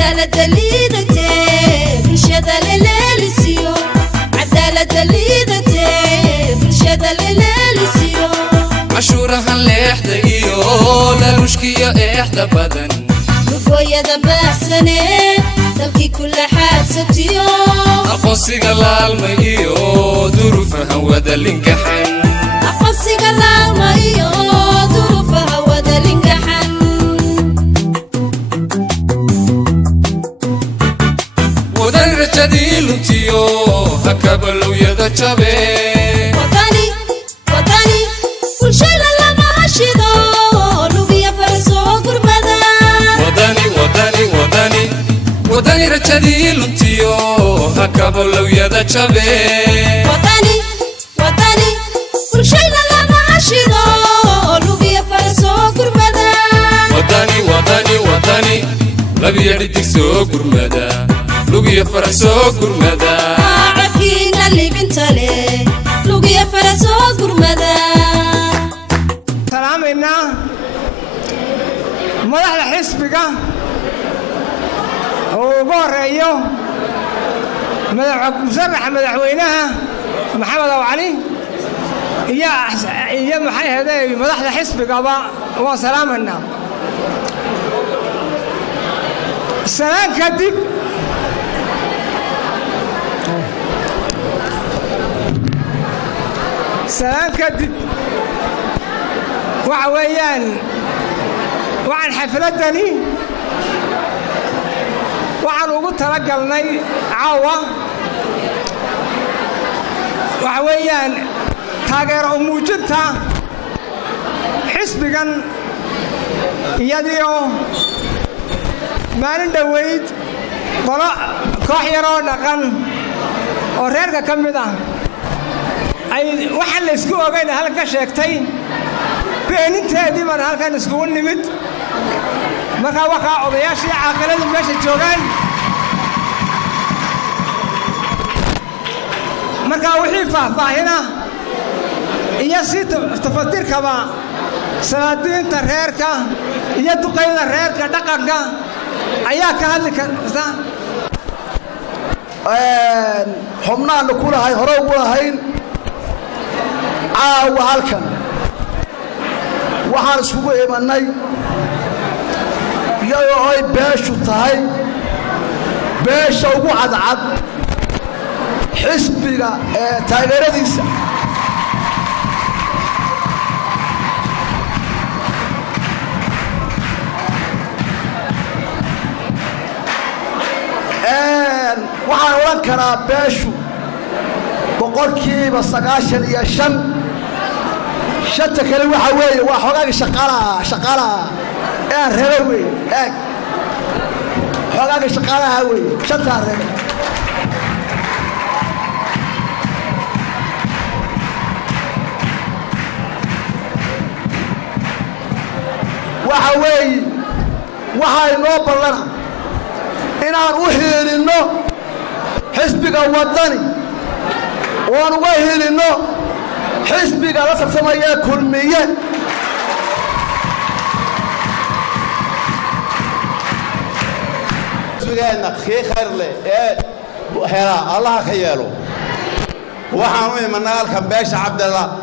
عدالة ليدتي بالشدة لليلسيو عدالة ليدتي بالشدة لليلسيو عشورها الليحدة إيو للوشكية إحدى بدن لقوية دباسني تبكي كل حادثتيو أقصي قلال ما إيو ظروفها ودا لنكحن أقصي قلال ما إيو ظروفها ودا لنكحن ودن رجدي لنتيو هكبلو يدا جابي وطني كل شيء لما هشيدو لوبيا فرسو قرمدا ودن رجدي لنتيو هكبلو يدا جابي وطني كل شيء لما هشيدو لوبيا فرسو قرمدا وطني لبي يدك سو قرمدا لوبيا فرسو قرمدا عكينا اللي بنتالي لوبيا فرسو قرمدا سلامنا مدح الحسبك وقوريو مسرح مدحوينها محمد أبو علي يا محي هذا مدح الحسبك أبا وسلامنا سلام كدب سلام كدب وعويان وعن حفلتني وعن وقت رجلني عوا وعويان تاجر موجودها حسبا يديو ما ندويد طلع كحيرون قن وريرك كم ده أي واحد لسكوا بين هالك شيكتين بين تهدي من هالك نسكون نمت ما كان وقع أضياشي عقلنا ماشي جوجان ما كان وحي فهنا إيا سيت تفكر كما سنادين ترهرك إيا تقيل ترهرك دقنك أيا كهذا كذا حمنا نقول هاي هروب هاي وهالكن waxaan isugu imanay iyadoo ay beeshu tahay beesha ugu cadcad xisbiga taageeradiisa waxaan oran karaa beeshu boqolkiiba 95 شتى كلمة حوالي وحقاق شقالة إيه رهوي إيه حقاق شقالة هوي شتى رهوي وحوالي وحاي نوبر لنا إن أروحي للنو حسبك وطني ونوهي للنو حسبك لا تسميه كلمية حسبك خير له هلا الله خياله وحنا من نالكم باش عبد الله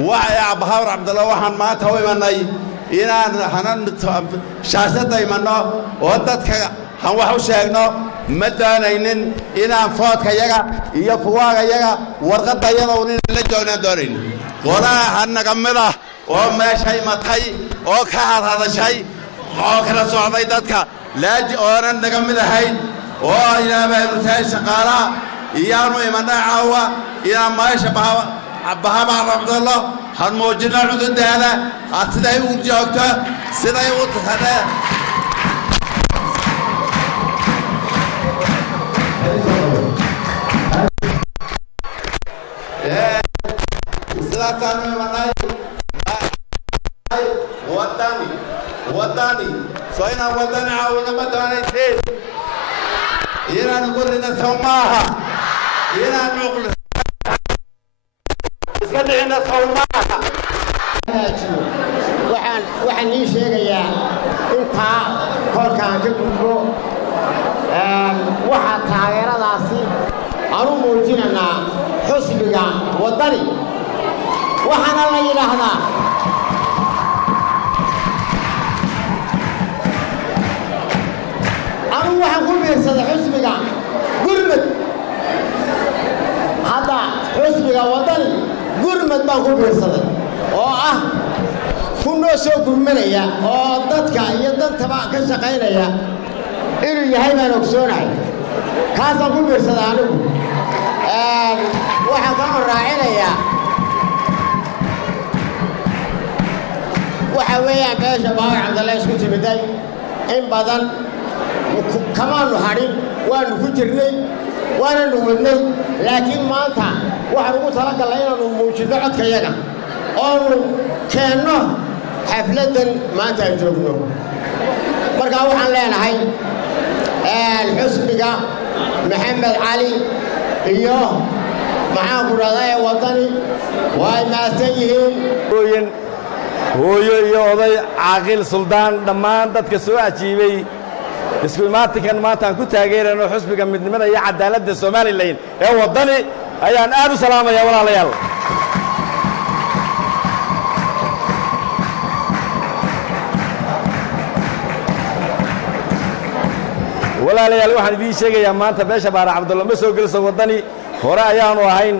ويا بهار عبد الله وحنا ما توي مني إن حنان شاشة يمنا ودتك هم وحوش شايفنا مدانين إن فات كيجا يفوق كيجا ورقة يجا ونين لجونا دارين ولا هنكمله وما شيء ما تاي أو كهذا هذا شيء أو كلا صعبة دتك لاج أورا نكمله هاي وإلى بيرتاي شقارا يانو يمنا عوا إلى ما يشبه عبها عبد الله هالموجنا عدد هذا أتدعي وجهك سدعي وهذا وطني سوينا وطني عاونا ما داني سيد ينا نقول لنا سوماها ينا نقول اسكدعنا سوماها waxaan ii sheegayaa inta kolkaan ka gudbo taageeradaasi aanu muujinaynaa xusbiga waddani waxaana la yidhaahdaa anu waxaan ku biirsaday xusbiga gurmad hadda xusbiga waddani gurmad baan ku biirsaday oo ah ku noo soo gurmanaya oo dadka iyo dantaba ka shaqaynaya inuu yahay baan ogsoonahay kaasaan ku biirsaday anigu waxaan ka raacinayaa waxa weeyaan beesha baawar cabdalle isku timiday in badan kamaanu hadhin waanu ku jirnay waananu wadnay laakiin maanta waxaan ugu talagalnay inaanu muujinno codkayaga oonu keenno xafladdan maanta aan joogno markaa waxaan leenahay xusbiga maxamed cali iyo maxaan ku dhahdaa waddani way mahadsan yihiin hooyo iyo oday caaqil suldaan dhammaan dadka soo ajiibay isku imaatinkan maanta aan ku taageerayno xusbiga midnimada iyo cadaaladda Soomaaliland ee waddani ayaan aad u salaamayaa walaalayaal waxaan idiin sheegayaa maanta beesha baara cabdulla ma soo geliso waddani hore ayaanu ahayn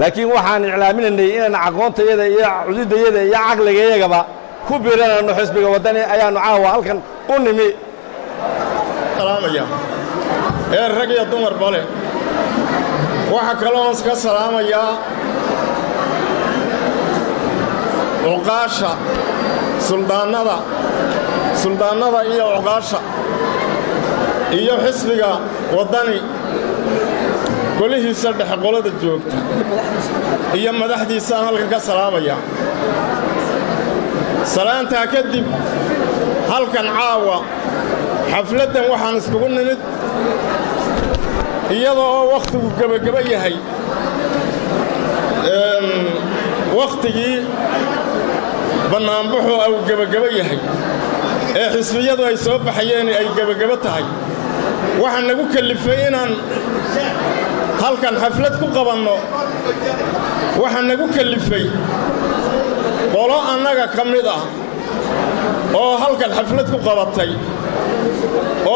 laakiin waxaan iclaaminaynay inaan aqoontayada iyo cududayada iyo caqligayagaba ku biiranayno xisbiga waddani ayaanu caawa halkan u nimi salaamaya rag iyo dumar bale waxa kale oo iska salaamaya uqaasha suldaanada iyo uqaasha iyo xisbiga waddani golihiisa dhexe qolada joogta iyo madaxdiisa halkan ka salaamaya salaantaa kadib halkan caawa xafladdan waxaan iskugu nimid iyada oo wakhtigu gebageba yahay wakhtigii bannaanbaxu uu gebageba yahay ee xisbiyadu ay soo baxayeen ay gebageba tahay waxaan nagu kallifay inaan halkan xaflad ku qabanno waxaan nagu kallifay qolo annaga ka mid ah oo halkan xaflad ku qabatay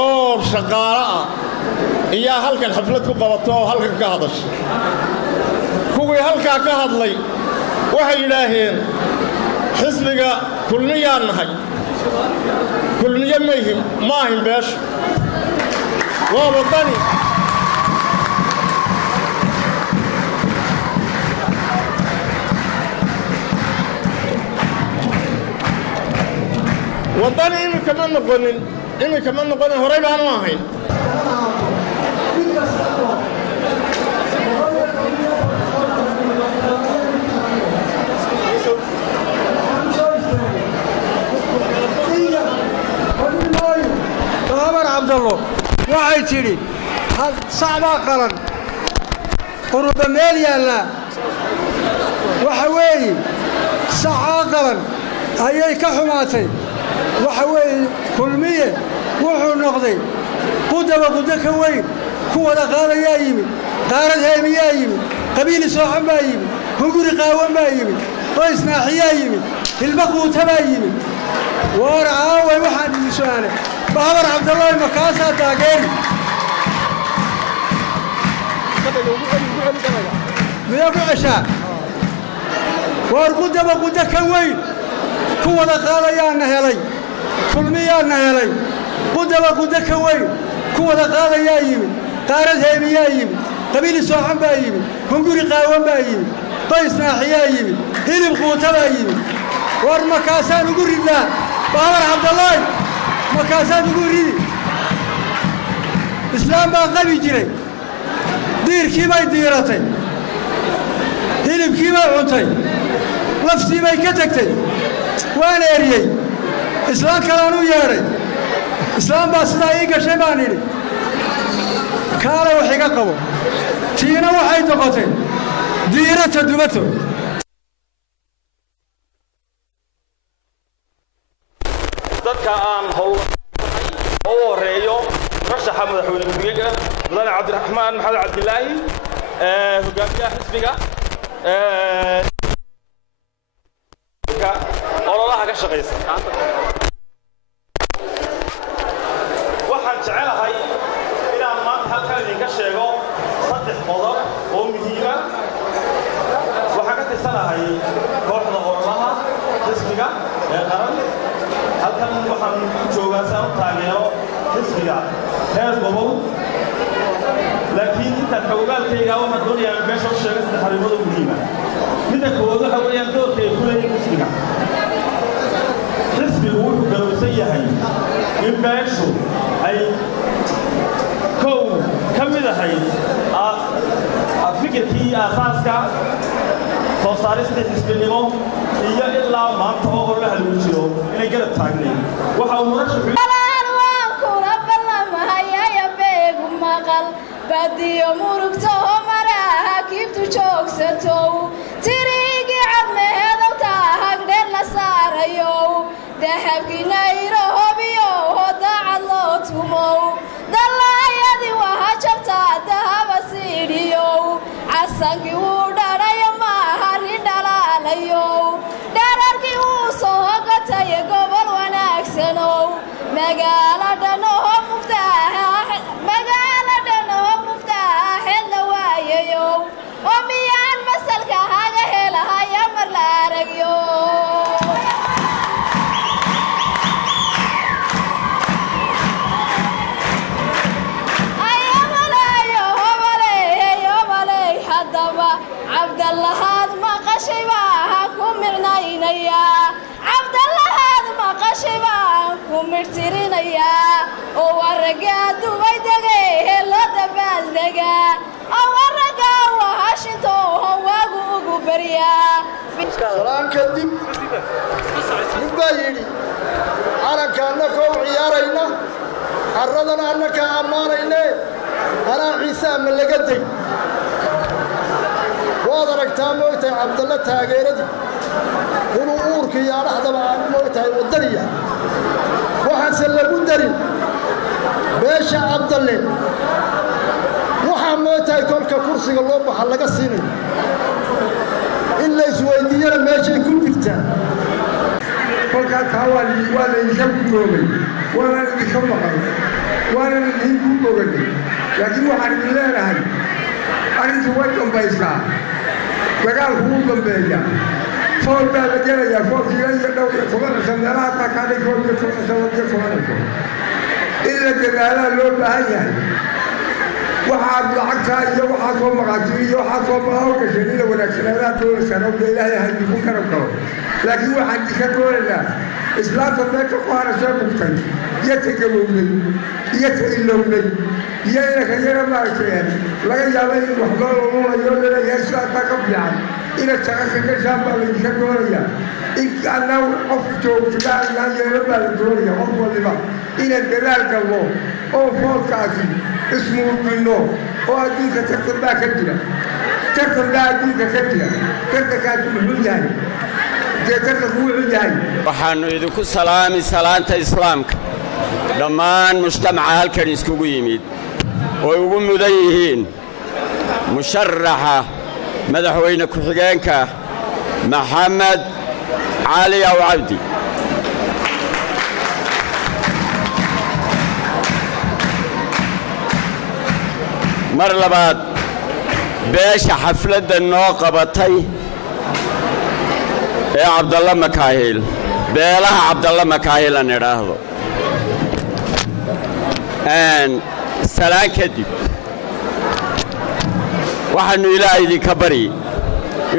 oo shaqaale ah iyaa halkan xaflad ku qabatay oo halkan ka hadashay kuwii halkaa ka hadlay waxay yidhaaheen xisbiga kulmiyaan nahay kulmiye ma ahin beesha waa waddani waddani iminka ma noqonin horey baanu ahayn baawar cabdallo waxay tidhi sacbaa qalan quruba meel yaallaa waxa weeye sacaa qalan ayay ka xumaatay waxa weeye kulmiye wuxuu noqday qudaba quddo ka weyn ku wada qaadayaa yimid qaarad heemiyaa yimid qabiili sooxan baa yimid hunguri qaawan baa yimid qoys naaxiyaa yimid hilba quuta baa yimid war aaway waxaan idin su'aalay baawar cabdallo ma kaasaa taageeri miyaa ku ceshaa war qudaba quddo ka weyn ku wada qaadayaana helay kulmiyaana helay qudaba quddo ka weyn ku wada qaadayaa yimid qaarad heemiyaa yimid qabiili sooxan baa yimid hunguri qaawan baa yimid qoys naaxiyaa yimid hilib quuta baa yimid war makaasaan ugu ridnaa baawar cabdallaahi makaasaan ugu ridi islaam baa qabi jiray diirkii bay diiratay hilibkii bay cuntay laftii bay ka tegtay waan eeriyey islaam kalaan u yeedhay islaam baa sidaa ii gashay baan idhi kaale wax iga qabo tiina waxay noqotay diirata dubato dadka aan howl oo horeeyo rashaxa madaxweyne ku-xigeenka mudane cabdiraxmaan maxamed cabdilaahi hogaamiyaha xisbiga ololaha ka shaqaysa waxaan jecelahay inaan maanta halkan idinka sheego 3 qodob oo muhiima waxaan ka tirsanahay kooxda ololaha xisbiga ee qaran halkan waxaan joogaa saan taageero xisbiga heer gobol laakiin inta xogaalkayga waxaan doonayaa meesha u sheegay 3 arrimood oo muhiima midda koowaad waxa weeyaan doorka ay ku leeyihiin xisbiga xisbigu wuxuu garowsan yahay in beeshu ay kow ka mid ahayd fikirkii aasaaska soo saarista xisbinimo iyo ilaa maanta oo ololaha lagu jiro inay garab taagnayn waxa uu murashaxu badiyo murugto maraha kiibtu joogsato tirigi cadmeedo taag dheer la saarayo dahabkii nairobiyo daacad loo tumo dalaayadii waha jabta dahaba siidhiyo casankii wuu dharayo maaha rin dhalaalayo dhararkii wuu soo gatay gobol wanaagsanow magaalo dhanoo muftaaha وميان مسلك هذا هلا يا مرلا رجيو أيام لا يوم لي حدبا عبد الله هذا ما قشباكم مرنين يا عبد الله هذا ما قشباكم مرترين يا ورقات ويدقيه لا دبال دقا salaan kadib nin baa yidhi calanka annaka u ciyaarayna carradana annaka ammaanayne anaa ciise ama laga day waad aragtaa moogtahay cabdalle taageeradii inuu uurka iyo adhaxdaba aanu moogtahay waddaniya waxaanse lagu darin beesha cabdalle waxaa moogtahay kolka kursiga loo baxa laga siinayo in la isweydiiyana meeshay ku jirtaa kolkaa taa waa laydinka gudoomay waana idinka maqan waana idinku boganay laakiin waxaan idin leenahay arrintu way dambaysaa dagaalku wuu dambeeyaa fool baa la gelayaa foolkiiga iyo dhowr iyo 10 meelaha taakaanay koob iyo 10 in la dadaalaa loo baahan yahay waxaad lacagtaa iyo waxaad soo maqaatay iyo waxaad soo maqaawgashay ina wanaagsanaadaad doonaysaan oo dee ilaahay haydinku garab galo laakiin waxaan idinka doonaynaa islaamta meesha ku harasee bugtay iyo ta gabowday iyo ta ilowday iyo inaka yara maaragtay laga yaabay in wax loo lulunayo laleeyahay sidaasaa ka fiican inaad shaqa ka gashaan baa laydinka doonayaa in annaa qof joogtada inaan yeelo baa la doonaya qof waliba inaan dadaal galno oo foolkaasi ismuujinno oo adduunka tartan baa ka jira tartan baa adduunka ka jira tartankaasi muxuu yahay dee tartanku wuxuu yahay waxaannu idinku salaami salaanta islaamka dhammaan mujtamaca halkan iskugu yimid oo ugu mudan yihiin musharaxa madaxweyne ku-xigeenka maxamed cali aw cabdi mar labaad beesha xafladda noo qabatay ee cabdalla makaahil beelaha cabdalla makaahil aan idhaahdo salaan kadib waxaannu ilaahay idinka bari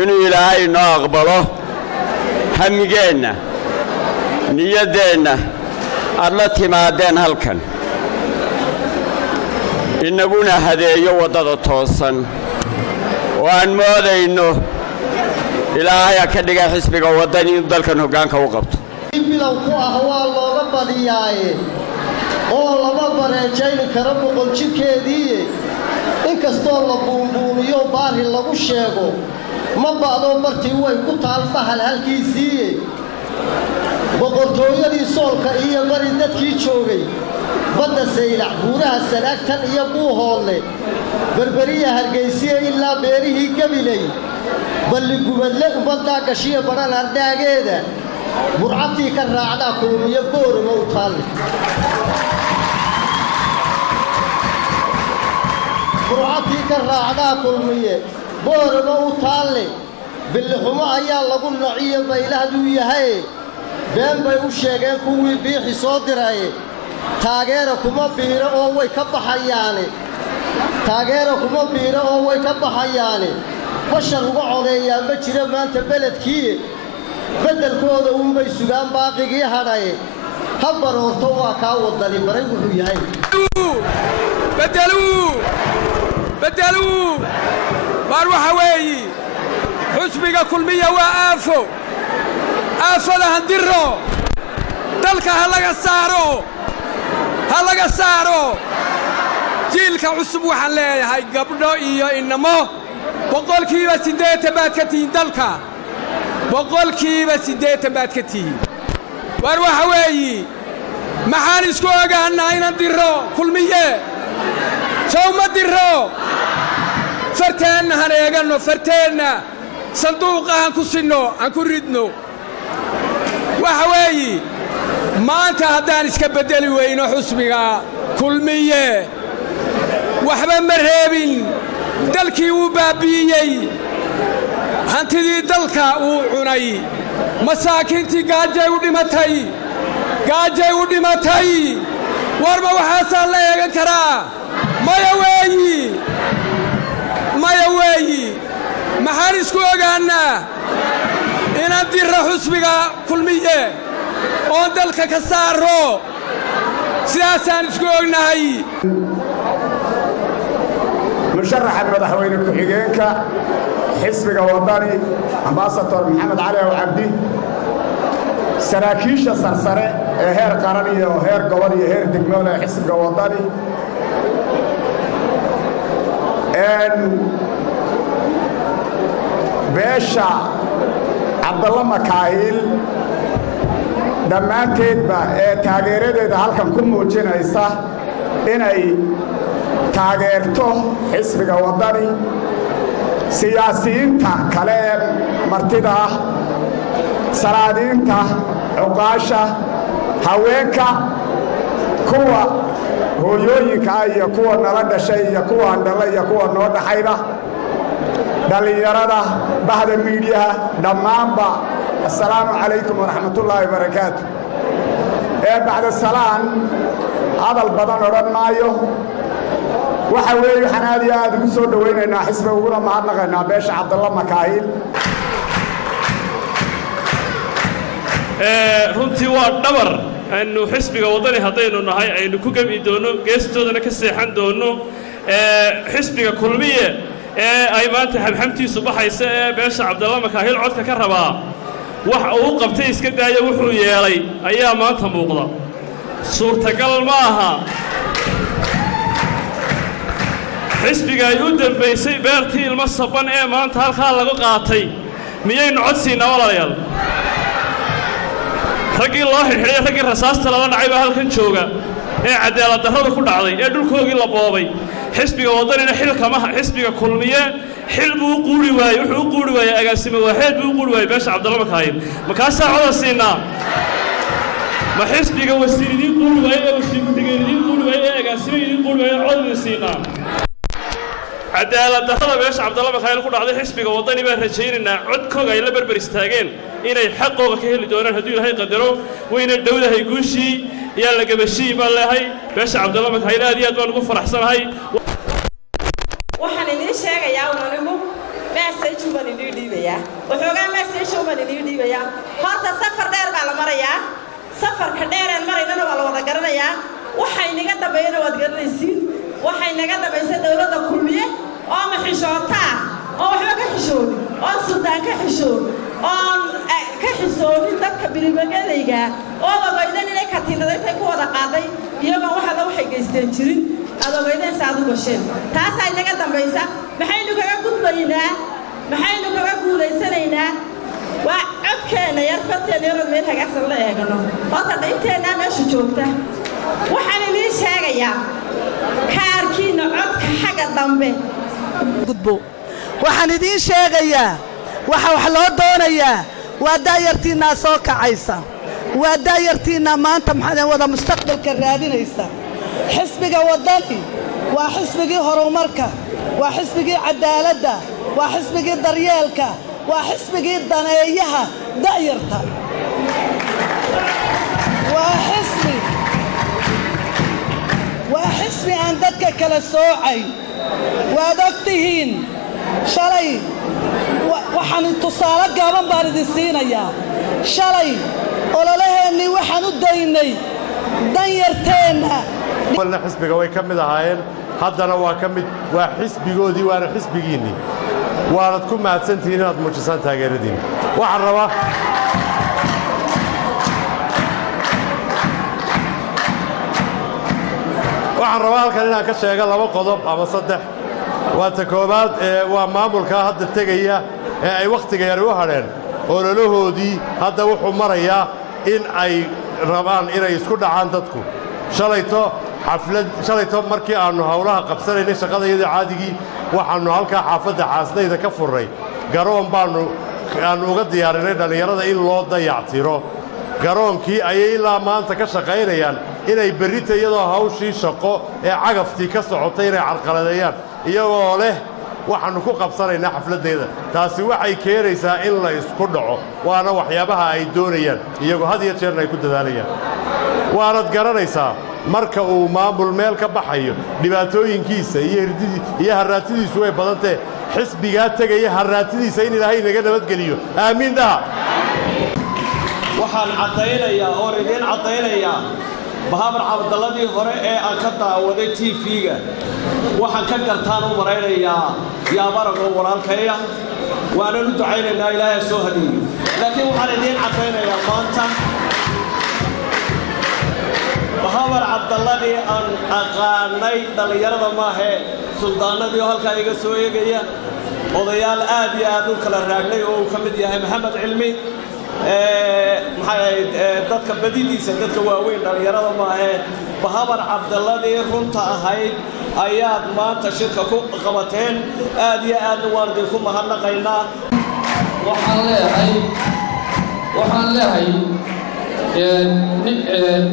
inuu ilaahay noo aqbalo hamigeenna niyaddeenna aad la timaadeen halkan inaguna hadeeyo waddada toosan oo aan moodayno ilaahay ka dhigay xisbiga waddani inuu dalkan hoggaanka u qabto bilow ku ah waa looga badiyaaye oo lama bareejayni karo boqol jirkeediiye inkastoo la buunbuuniyo baari lagu sheego ma ba'do martii way ku taal fahal halkiisiiye boqortooyadii soolka iyo bari dadkii joogay badda saylac buuraha sanaagtan iyo buuhoodle berberiya hargaysiya ilaa beerihii gabiley balligubadle ummaddaa gashiya badhan ardhaageeda burcadtii ka raacdaa kulmiyo boorama u taalle burcadtii ka raacdaa kulmiye boorama u taalle billixumo ayaa lagu naciyo baylahduu yahay been bay u sheegeen kuwii biixi soo diraye taageera kuma biiro oo way ka baxayaane bashar uga codeeyaa ma jira maanta beledkii beddelkooda uunbay sugaan baaqigii hadhaye ha baroorto waa kaa wadani baray wuxuu yahay beddeluu maar waxa weeyi xusbiga kulmiya waa aafada handiro dalka ha laga saaro jiilka cusub waxaan leeyahay gabdho iyo inamo boqolkiiba 80 baad ka tihiin dalka boqolkiiba 80 baad ka tihiin war waxa weeyi maxaan isku ogaanaa inaan diro kulmiye soo ma diro farteenna han eegano farteenna sanduuqa aan ku sinno aan ku ridno waxa weeyi maanta haddaan iska beddeli weyno xusbiga kulmiye waxba ma reebin dalkii wuu baabi'iyey hantidii dalka uu cunay masaakiintii gaajay u dhimatay warma waxaasaa la eegan karaa maya weeyi maxaan isku ogaannaa inaan dirro xusbiga kulmiye oon dalka ka saaro sidaasaan isku ognahay musharaxa madaxweyne ku-xigeenka xisbiga wadani ambasador maxamed cali aw cabdi saraakiisha sarsare ee heer qaran iyo heer gobol iyo heer degmoon ee xisbiga wadani beesha cabdalla makaahil dhammaanteedba ee taageeradeeda halkan ku muujinaysa inay taageerto xisbiga wadani siyaasiyiinta kale ee martida ah salaadiinta cuqaasha haweenka kuwa hooyooyinka iyo kuwa nala dhashay iyo kuwa andhala iyo kuwa noo dhaxayba dhallinyarada bahda miidhiyaha dhammaanba assalaamu calaykum waraxmatullaahi wabarakaatu bacda salaan hadal badan odhan maayo waxa weeye waxaan aad iyo aad ugu soo dhowaynaynaa xisbiga uguna mahadnaqaynaa beesha cabdalla makaahil runtii waa dhabar aynu xisbiga wadani haddaynu nahay aynu ku gemi doonno geestoodana ka seexan doonno xisbiga kulmiye ee ay maanta xamxamtiisu baxaysa ee beesha cabdalla makaahil codka ka rabaa wax uu qabtay iska daaya wuxuu yeelay ayaa maanta muuqda suurtagal ma aha xisbiga ay u dambaysay beertii ilmo saban ee maanta halkaa lagu qaatay miyaynu codsiinaa walaalayaal raggii loo xidhxidhay raggii rasaasta lala dhacay baa halkan jooga ee cadaalad darrada ku dhacday ee dhulkoogii la boobay xisbiga wadanina xilkamaha xisbiga kulmiye xil buu u quuri waayey wuxuu u quuri waayey agaasimo waaxeed buu u quuri waayey beesha cabdalla makaahil makaasaa coda siinaa ma xisbiga wasiir idiin quuri waayey ee wasiir ku-xigeen idiin quuri waayey ee agaasimo idiin quuri waayey cod idin siinaa cadaalad darrada beesha cabdalla makaahil ku dhacday xisbiga wadani baan rajaynaynaa codkooga ay la berber istaageen inay xaqooga ka heli doonaan hadduu ilaahay qadaro wayna dhowdahay guushii yaa la gabashii baan leehay beesha cabdalla makaahil aad iyo aad baan ugu faraxsanahay waxaan idiin sheegayaa unanigu message baan idiin dhiibayaa waxoogaa message baan idiin dhiibayaa horta safar dheer baa la marayaa safarka dheereen maraynana waa la wada garanayaa waxay naga dambeeyana waad garanaysiin waxay naga dambaysa dawladda kulmiye oo maxishootaa oo waxba ka xishoodin oo suldaan ka xishoodin oon ka xishoodin dadka birimagadayga oo ogaydeen inay katiinada intay ku wada qaaday iyagoo waxada waxay geysteen jirin aad ogaydeen saad u gasheen taasaa inaga dambaysa maxaynu kaga gudbaynaa maxaynu kaga guulaysanaynaa waa codkeenna yar farteenna yarood meel hagaagsan la eegano horta dhaynteennaa meesha joogta waxaan idiin sheegayaa kaarkiina codka xagga dambe gudbo waxaan idiin sheegayaa waxa wax loo doonayaa waa daayartiinaa soo kacaysa waa daayartiinaa maanta maxaa wada mustaqbalka raadinaysa xisbiga wadani waa xisbigii horumarka waa xisbigii cadaaladda waa xisbigii daryeelka waa xisbigii daneeyaha daayarta waa xisbi aan dadka kala soocay waad og tihiin shalay waxaan tusaale gaaban baan idin siinayaa shalay ololaheennii waxaan u daynay danyarteenna walna xisbiga way ka mid ahaayeen haddana waa ka mid waa xisbigoodii waana xisbigiinnii waanad ku mahadsantihiin inaad muujisaan taageeradiinna waxaan rabaa halkan inaan ka sheega 2 qodob ama 3 waa ta koobaad waa maamulka hadda tegaya ee ay wakhtiga yar u hadheen ololahoodii hadda wuxuu marayaa in ay rabaan inay isku dhacaan dadku shalayto markii aannu hawlaha qabsanaynay shaqadayadii caadigii waxaannu halkaa xaafadda xaasnayda ka furray garoon aannu uga diyaarinay dhallinyarada in loo dayactiro garoonkii ayay ilaa maanta ka shaqaynayaan inay berrita iyadoo hawshii shaqo ee cagaftii ka socotay inay carqaladeeyaan iyagoo leh waxaannu ku qabsanaynaa xafladdeeda taasi waxay keenaysaa in la isku dhaco waana waxyaabaha ay doonayaan iyagoo had iyo jeerna ay ku dadaalayaan waanad garanaysaa marka uu maamul meel ka baxayo dhibaatooyinkiisa iyo harraatidiisu way badantee xisbigaa tegaya harraatidiisa in ilaahay naga nabadgeliyo aamiin dhaha waxaan caddaynayaa oon idiin caddaynayaa bahabar cabdalladii hore ee aan ka daawaday tv-ga waxaan ka gartaan u maraynayaa yaabaragoo walaalkaya waanan u ducaynaynaa ilaahay soo hadeeyo laakiin waxaan idiin caddaynayaa maanta bahabar cabdalladii aan aqaanay dhallinyarada maahee suldaanadii oo halkaa iga soo eegaya odayaal aad iyo aad u kala raagnay oo uu ka mid yahay maxamed cilmi dadka badidiisa dadka waaweyn dhallinyarada maahee bahabar cabdalladii runta ahayd ayaad maanta shirka ku qabateen aad iyo aadna waan idinku mahadnaqaynaa waxaan leehay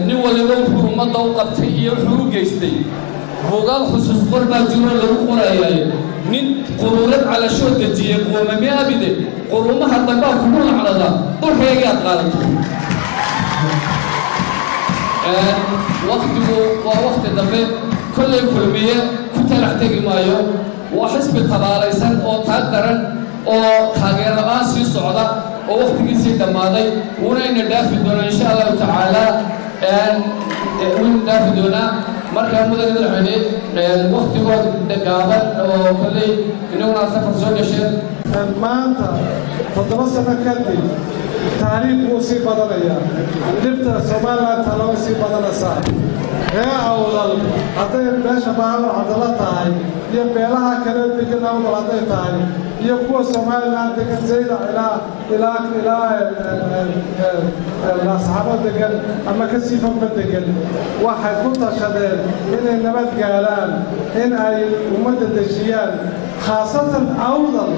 nin waliba wuxuu ummadda u qabtay iyo wuxuu u geystay buugaal xusuus qor baa jiro lagu qorayay nin quruurad calashoo dejiyey quumame abide quruumaha dambaa kugu lacnada dhulkaygaad qaadato wakhtigu waa wakhti dambe kollay kulmiye ku talax tegi maayo waa xisbi tabaalaysan oo taag daran oo taageer la'aan sii socda oo wakhtigiisii dhammaaday wuunayna dhaafi doonaa insha allahu tacaala waynu dhaafi doonaa markaa mudane madaxweyne wakhtigood gaaban oo kolley inaguna safar soo gasheen maanta 7 sano kadib taariikh wuu sii badanayaa dhibta somalilan talo way sii badanaysaa ree awdal hadday meesha bahabar cabdalla tahay iyo beelaha kale degan awdal hadday tahay iyo kuwa somalilan degan sayda ilaa asxaabo degan ama ka sii fogba degan waxay ku tashadeen inay nabad gaadhaan in ay ummadda dejiyaan khaasatan awdal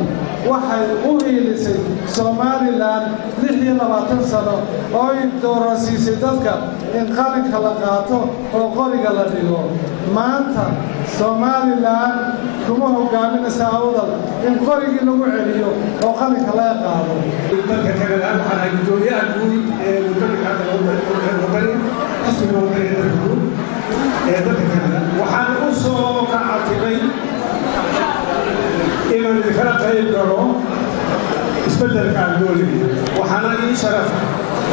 waxay u hiilisay somalilan 26 sano oo ay doorasiisay dadka in qalinka la qaato oo qoriga la dhigo maanta somalilan kuma hogaaminaysa awdal in qorigii lagu celiyo oo qalinka laga qaado dalka kanada waxaa gudoomiyaha guud ee dalka kanada waxaan u soo kacatibay inaan idinkala qayb galo isbeddelka dooliga waxaana ii sharafa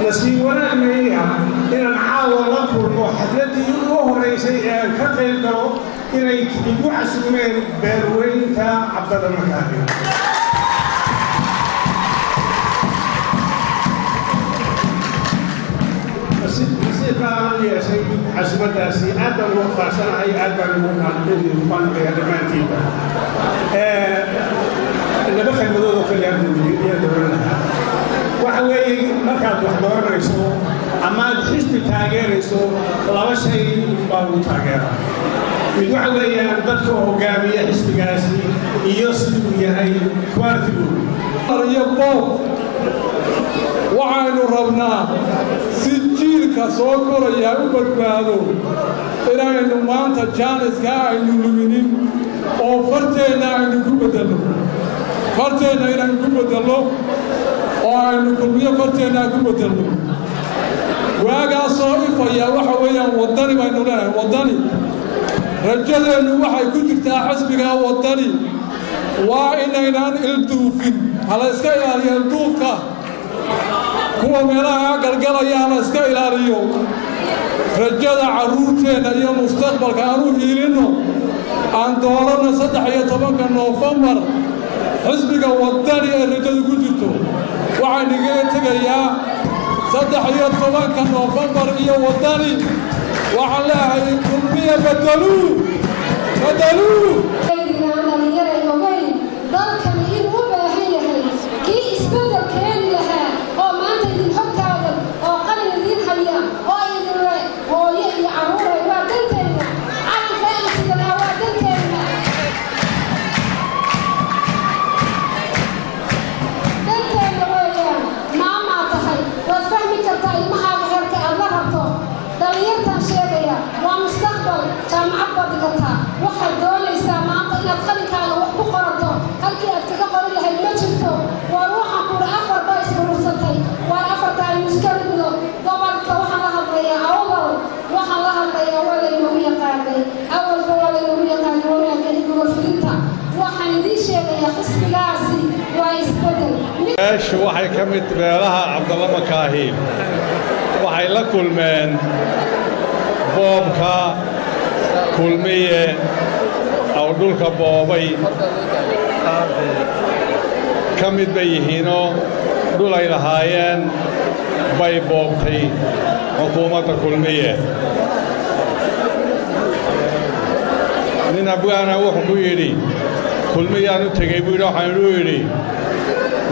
nasiib wanaagmayniha inaan caawa la kulmo xafladdii ugu horraysay ee aan ka qayb galo inay igu casuumeen beerweynta cabdalla makaari nasiibkaan yeeshay casuumaddaasi aad baan ugu faarsanahay aad baan ugu qaanqaya dhammaantiinba laba kelmadood oo kale ayaa dooran lahaa waxa weeye markaad wax dooranayso ama aad xisbi taageerayso laba shay baa lagu taageeraa mid waxa weeyaan dadka hogaamiya xisbigaasi iyo siduu yahay kwartigooda iyo boob waxaynu rabnaa si jiilka soo koraya u badbaado inaynu maanta jaaniska aynu luminin oo farteenna aynu ku beddelno farteenna inaynu ku beddelno oo aynu kulmiyo farteenna ku beddelno waagaasoo ifaya waxa weeyaan waddani baynu leenahay waddani rajadeennu waxay ku jirtaa xisbigaa waddani waa inaynaan ilduufin hala iska ilaaliyo ilduufka kuwa meelaha galgalaya hala iska ilaaliyo rajada carruurteenna iyo mustaqbalka aan u hiilinno aan dooranno 13 Noofembar xisbiga waddani ee rajadu ku jirto waxaan igaga tegayaa 13 Noofembar iyo waddani waxaan leeyahay kulmiye bedeluu dalkan inuu u baahan yahay kii isbeddel keeni lahaa oo maanta idin xog taagan oo qalin idin haya oo idin le hooyo iyo carruuray waa danteenna calankeena sidanaa waa danteenna weeyaan maamaa tahay waad fahmi kartaa ilmahaaga heerka aad la rabto dhallinyartaan sheegaya waa mustaqbal jaamacad baad dhigataa waxaad doonaysaa maanta inaad qalinkaaga wax ku qorato halkii aad kaga qori lahayd ma jirto waa ruuxan kuuri 4 baa isburursatay waa 4 aynu iska ridno gobolka waxaan la hadlayaa awdal waxaan la hadlayaa waa laynagu yaqaanay awalba waa laynagu yaqaanay wanaagga xisbiga fulinta waxaan idiin sheegayaa xisbigaasi waa isbeddel meeshu waxay ka mid beelaha Cabdalla Makaahiil waxay la kulmeen boobka kulmiye oo dhulka boobay ka mid bay yihiinoo dhul ay lahaayeen bay boobtay xukuumadda kulmiye nin abwaana wuxuu ku yidhi kulmiyaan u tegey buu yidhi waxaan u yidhi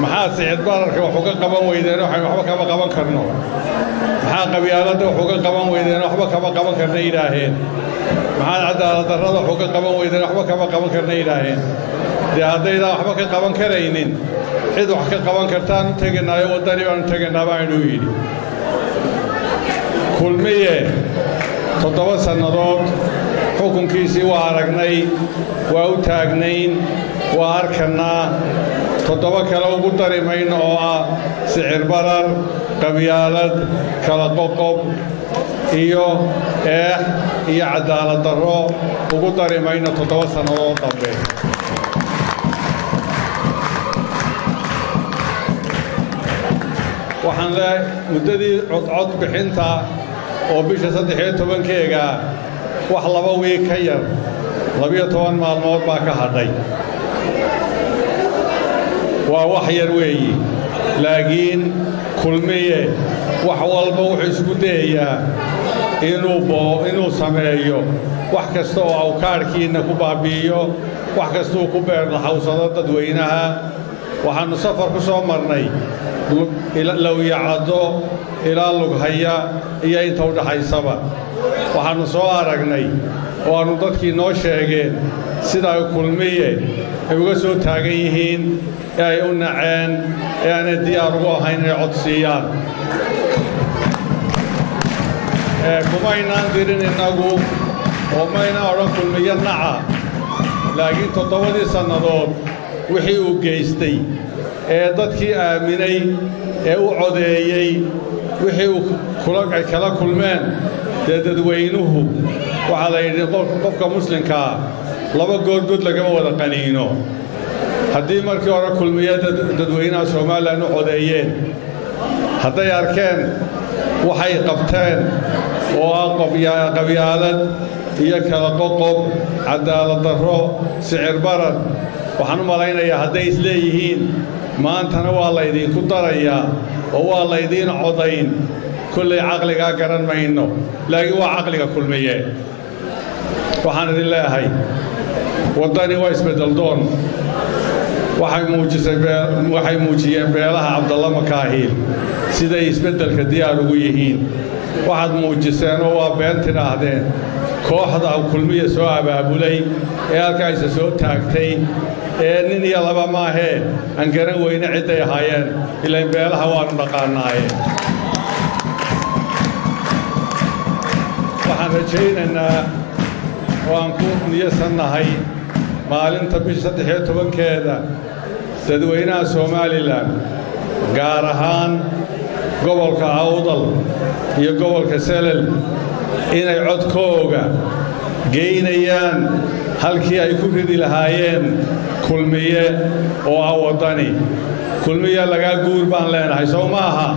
maxaad sicid bararka wax uga qaban weydeen waxaynu waxba kama qaban karno maxaa qabyaaladda wax uga qaban weydeen waxba kama qaban karna yidhaaheen maxaad cadaaladdarrada wax uga qaban weydeen waxba kama qaban karna yidhaaheen dee haddaydaan waxba ka qaban karaynin cid wax ka qaban kartaan u tegaynaayo waddani baanu tegaynaa baanu yidhi kulmiye 7 sannadood xukunkiisii waa aragnay waa u taagnayn waa arkannaa 7 kale ugu dari mayno oo ah sicir barar qabyaalad kala qoqob iyo eex iyo cadaalad darro ugu dari mayno 7 sannadood dambe waxaan leeyahay muddadii codcod bixinta oo bisha 13-keega wax 2 wiig ka yar 12 maalmood baa ka hadhay waa wax yar weeyi laakiin kulmiye wax walba wuxuu isku dayayaa inuu sameeyo wax kasta oo awkaadhkiinna ku baabi'iyo wax kastuu ku beerlaxawsado dadweynaha waxaannu safar ku soo marnay lowyacaddo ilaa lughaya iyo inta u dhaxaysaba waxaannu soo aragnay oo aannu dadkii noo sheegeen sida ay kulmiye ay uga soo taagan yihiin ee ay u naceen ee aanay diyaar ugu ahayn inay codsiiyaan kumaynaan dirin innagu oo mayna odhan kulmiyo naca laakiin 7 sannadood wixii uu geystay ee dadkii aaminay ee u codeeyey wixii uu kala kulmeen dee dadweynuhu waxaa la yidhi qofka muslimkaa 2 goorgood lagama wada qaniino haddii markii hore kulmiye dadweynaha Soomaaliland u codeeyeen hadday arkeen waxay qabteen oo ah qabyaalad iyo kala qoqob cadaalad darro sicir barar waxaan u malaynayaa hadday isleeyihiin maantana waa laydinku darayaa oo waa laydiin codayn kullay caqligaa garan mayno laakiin waa caqliga kulmiye waxaan idin leeyahay waddani waa isbeddel doon waxay muujiyeen beelaha cabdalla makaahiil siday isbeddelka diyaar ugu yihiin waxaad muujiseen oo waa been tidhaahdeen kooxda kulmiya soo abaabulay ee halkaaysa soo taagtay ee nin iyo laba maahee aan garan weyne cidday ahaayeen ilayn beelaha waannu dhaqaannaaye waxaan rajaynaynaa oo aan ku niyasannahay maalinta bisha 13-keeda dadweynaha somalilan gaar ahaan gobolka awdal iyo gobolka selel inay codkooga geynayaan halkii ay ku ridi lahaayeen kulmiye oo ah waddani kulmiye lagaa guur baan leenahay sow maaha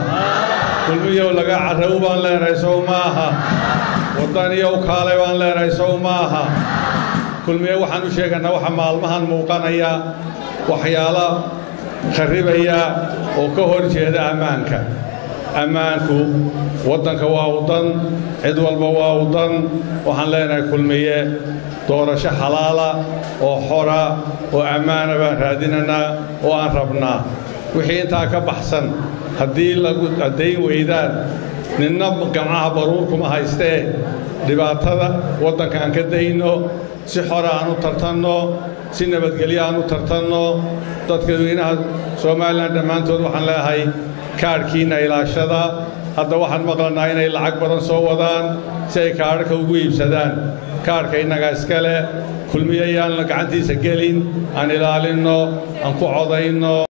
kulmiye lagaa carraw baan leenahay sow maaha waddaniyow kaalay baan leenahay sow maaha kulmiye waxaan u sheegaynaa waxa maalmahan muuqanaya waxyaalo kharribaya oo ka hor jeeda ammaanku waddanka waa wadan cid walba waa wadan waxaan leenahay kulmiye doorasho xalaala oo xora oo ammaana baan raadinaynaa oo aan rabnaa wixii intaa ka baxsan haddii lagu caddayn weydaan ninna gamcaha baruurkuma haystee dhibaatada waddanka aan ka dayno si xora aan u tartanno si nabadgelyo aan u tartanno dadka dadweynaha somalilan dhammaantood waxaan leeyahay kaadhkiinna ilaashada hadda waxaan maqlanaa inay lacag badan soo wadaan si ay kaadhka ugu iibsadaan kaadhka innaga iska leh kulmiye yaan gacantiisa gelin aan ilaalinno aan ku codayno